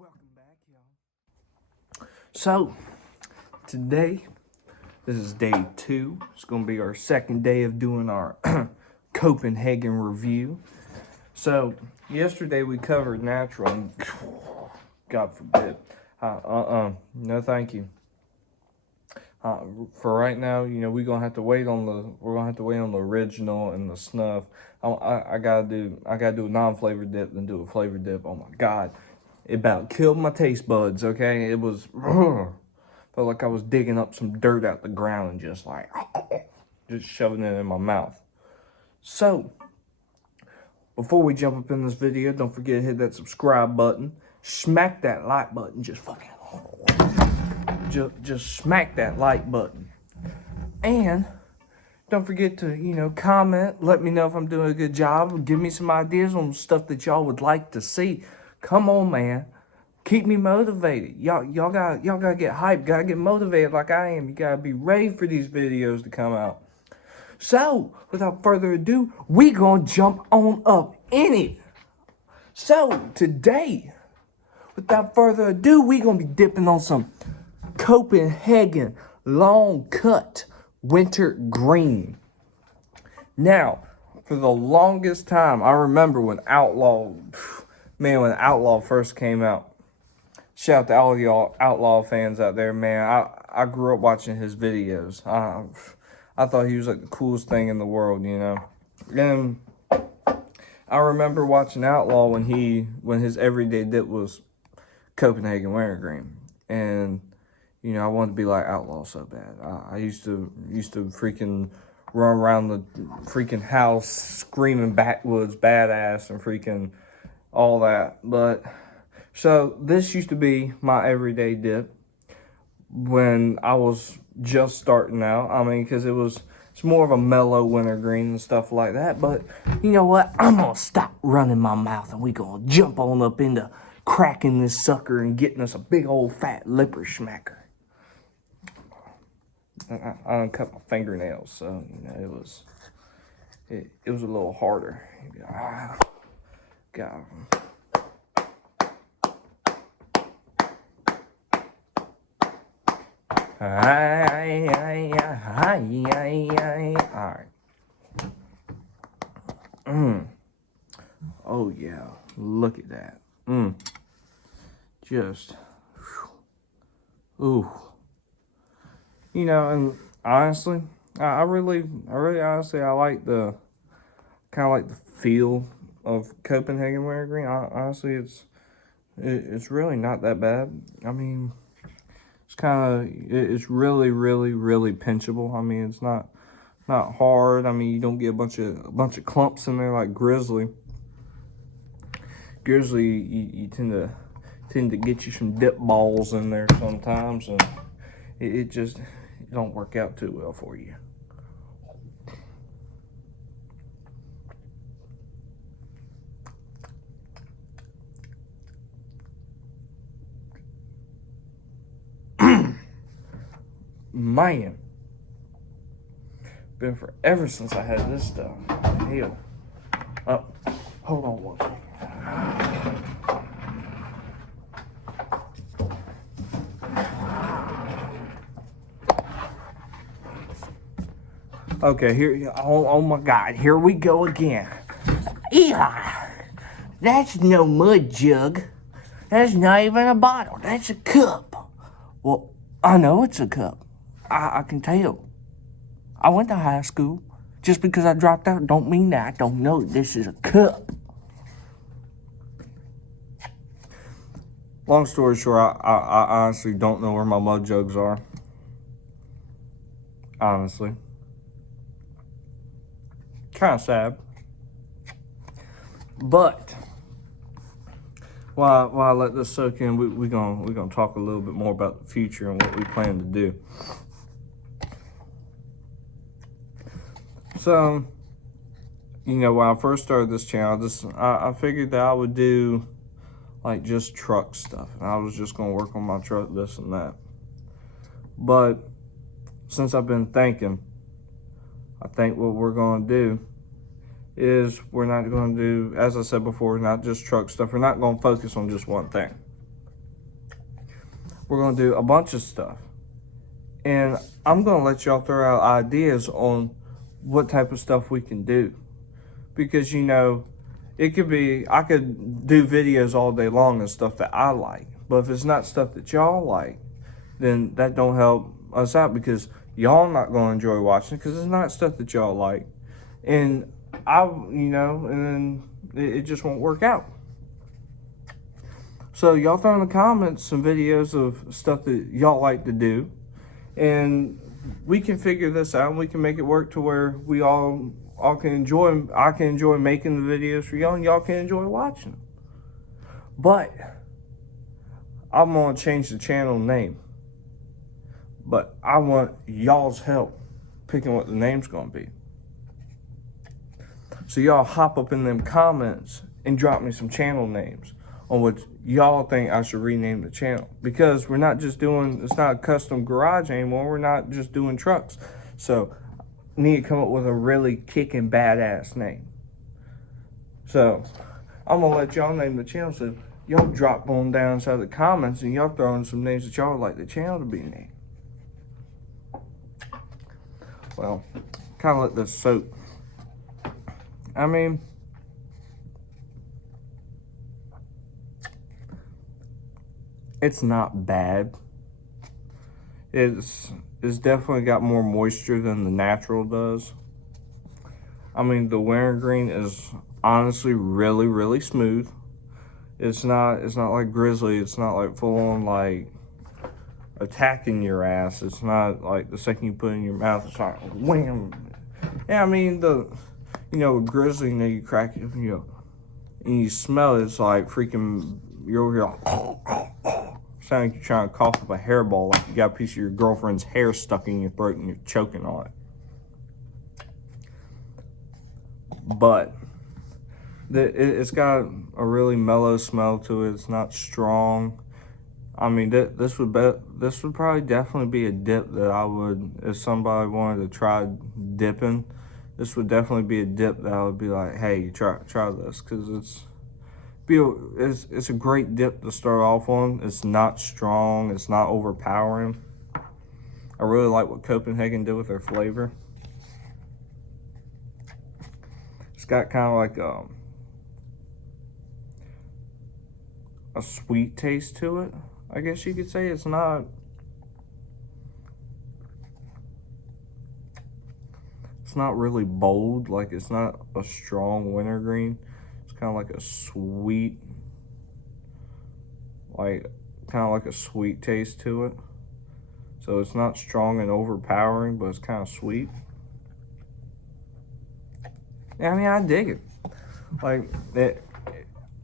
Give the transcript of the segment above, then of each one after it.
Welcome back, y'all. So, today, this is day 2. It's going to be our second day of doing our Copenhagen review. So, yesterday we covered natural. God forbid. No thank you. For right now, we're gonna have to wait on the original and the snuff. I gotta do a non-flavored dip, then do a flavored dip. Oh my God, it about killed my taste buds. Okay, it was felt like I was digging up some dirt out the ground and just just shoving it in my mouth. So before we jump up in this video, don't forget to hit that subscribe button, smack that like button, just smack that like button. And don't forget to, comment. Let me know if I'm doing a good job. Give me some ideas on stuff that y'all would like to see. Come on, man. Keep me motivated. Y'all gotta get hyped. Gotta get motivated like I am. You gotta be ready for these videos to come out. So, without further ado, we gonna jump on up in it. So, today, without further ado, we gonna be dipping on some Copenhagen long cut Wintergreen. Now, for the longest time, I remember when Outlaw first came out. Shout out to all y'all Outlaw fans out there, man. I grew up watching his videos. I thought he was like the coolest thing in the world, And I remember watching Outlaw when his everyday dip was Copenhagen Wintergreen, and I wanted to be like Outlaw so bad. I used to freaking run around the freaking house screaming backwoods badass and freaking all that. But so this used to be my everyday dip when I was just starting out. I mean, because it's more of a mellow wintergreen and stuff like that. But you know what? I'm gonna stop running my mouth and we gonna jump on up into cracking this sucker and getting us a big old fat lipper smacker. I done cut my fingernails, so it was a little harder. Got 'em. Alright. Oh yeah, look at that. Just ooh. And honestly, I really honestly, I like the feel of Copenhagen Wintergreen. Honestly, it's really not that bad. I mean, it's really, really, really pinchable. I mean, it's not hard. I mean, you don't get a bunch of clumps in there like Grizzly. Grizzly, you tend to get you some dip balls in there sometimes, and it don't work out too well for you. Man, been forever since I had this stuff. Hell. Oh, hold on one second. Okay, here. Oh my God, here we go again. Yeah, that's no mud jug. That's not even a bottle. That's a cup. Well, I know it's a cup. I can tell. I went to high school. Just because I dropped out don't mean that I don't know this is a cup. Long story short, I honestly don't know where my mud jugs are. Honestly. Kind of sad. But while I let this soak in, we're gonna talk a little bit more about the future and what we plan to do. So, when I first started this channel, I figured that I would do like just truck stuff, and I was just gonna work on my truck, this and that. But since I've been thinking, I think what we're gonna do we're not gonna do, as I said before, not just truck stuff. We're not gonna focus on just one thing. We're going to do a bunch of stuff. And I'm going to let y'all throw out ideas on what type of stuff we can do. Because, you know, it could be, I could do videos all day long and stuff that I like. But if it's not stuff that y'all like, then that don't help us out, because y'all not going to enjoy watching it because it's not stuff that y'all like. And and then it just won't work out. So y'all throw in the comments some videos of stuff that y'all like to do, and we can figure this out and we can make it work to where we all can enjoy. I can enjoy making the videos for y'all, and y'all can enjoy watching them. But I'm gonna change the channel name. But I want y'all's help picking what the name's gonna be. So y'all hop up in them comments and drop me some channel names on what y'all think I should rename the channel. Because we're not just doing, it's not a custom garage anymore. We're not just doing trucks. So I need to come up with a really kicking badass name. So I'm gonna let y'all name the channel. So y'all drop on down inside the comments and y'all throw in some names that y'all would like the channel to be named. Well, kind of let this soak. I mean, it's not bad. It's definitely got more moisture than the natural does. I mean, the Wintergreen is honestly really, really smooth. It's not like Grizzly. It's not like full on like attacking your ass. It's not like the second you put it in your mouth, it's like wham. Yeah, I mean Grizzly, you crack it, and you smell it, it's like freaking, you're over here sound like you're trying to cough up a hairball, like you got a piece of your girlfriend's hair stuck in your throat and you're choking on it. But it's got a really mellow smell to it. It's not strong. I mean, this would probably definitely be a dip that I would, if somebody wanted to try dipping, this would definitely be a dip that I would be like, hey, try this, because it's a great dip to start off on. It's not strong. It's not overpowering. I really like what Copenhagen did with their flavor. It's got kind of like a sweet taste to it, I guess you could say. It's not really bold. Like, it's not a strong wintergreen. It's kind of like a sweet, taste to it. So it's not strong and overpowering, but it's kind of sweet. Yeah, I mean, I dig it. Like,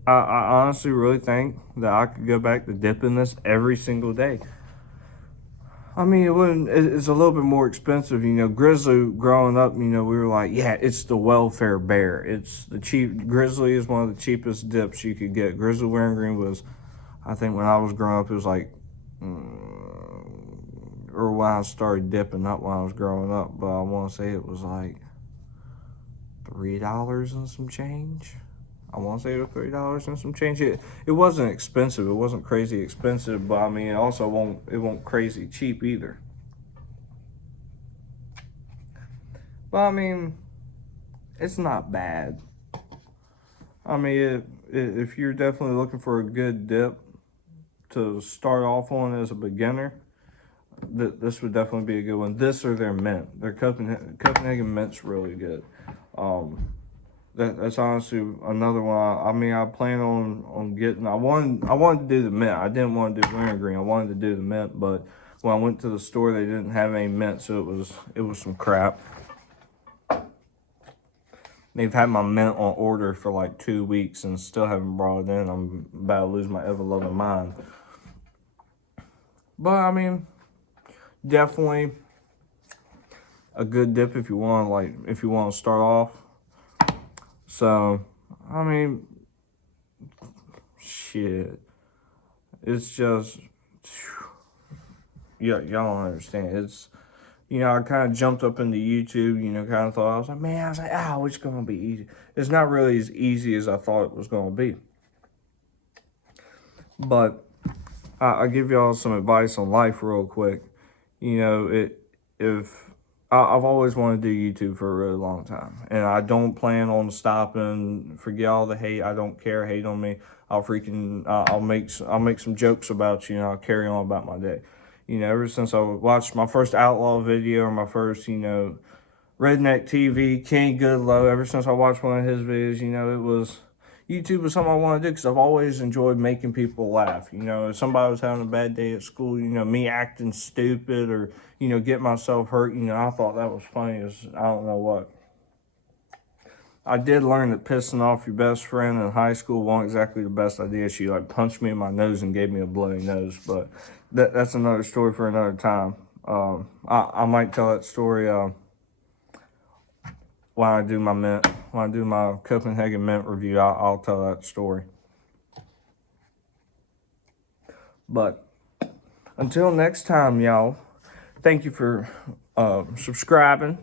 I honestly really think that I could go back to dipping this every single day. I mean, it's a little bit more expensive. Grizzly, growing up, we were like, yeah, it's the welfare bear. It's the cheap, Grizzly is one of the cheapest dips you could get. Grizzly Wintergreen was, I think when I was growing up, it was like, or when I started dipping, not when I was growing up, but I want to say it was like $3 and some change. I want to say it was $3 and some change. It wasn't expensive. It wasn't crazy expensive, but I mean, it also won't crazy cheap either. But I mean, it's not bad. I mean, if you're definitely looking for a good dip to start off on as a beginner, this would definitely be a good one. This or their mint. Their Copenhagen mint's really good. That's honestly another one. I mean, I plan on getting. I wanted to do the mint. I didn't want to do wintergreen. I wanted to do the mint, but when I went to the store, they didn't have any mint, so it was some crap. They've had my mint on order for like 2 weeks and still haven't brought it in. I'm about to lose my ever-loving mind. But I mean, definitely a good dip if you want to start off. So, I mean, shit. It's just, y'all don't understand. It's, I kind of jumped up into YouTube, kind of thought, I was like, it's going to be easy. It's not really as easy as I thought it was going to be. But I'll give y'all some advice on life real quick. You know, I've always wanted to do YouTube for a really long time, and I don't plan on stopping. Forget all the hate. I don't care. Hate on me. I'll make some jokes about you, and I'll carry on about my day. You know, ever since I watched my first Outlaw video or my first, Redneck TV, Kenny Goodlow, ever since I watched one of his videos, YouTube was something I wanted to do because I've always enjoyed making people laugh. You know, if somebody was having a bad day at school, me acting stupid or, getting myself hurt, I thought that was funny as I don't know what. I did learn that pissing off your best friend in high school wasn't exactly the best idea. She punched me in my nose and gave me a bloody nose, but that's another story for another time. I might tell that story when I do my Copenhagen mint review. I'll tell that story. But until next time, y'all, thank you for subscribing.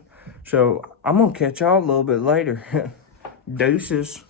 So I'm gonna catch y'all a little bit later. Deuces.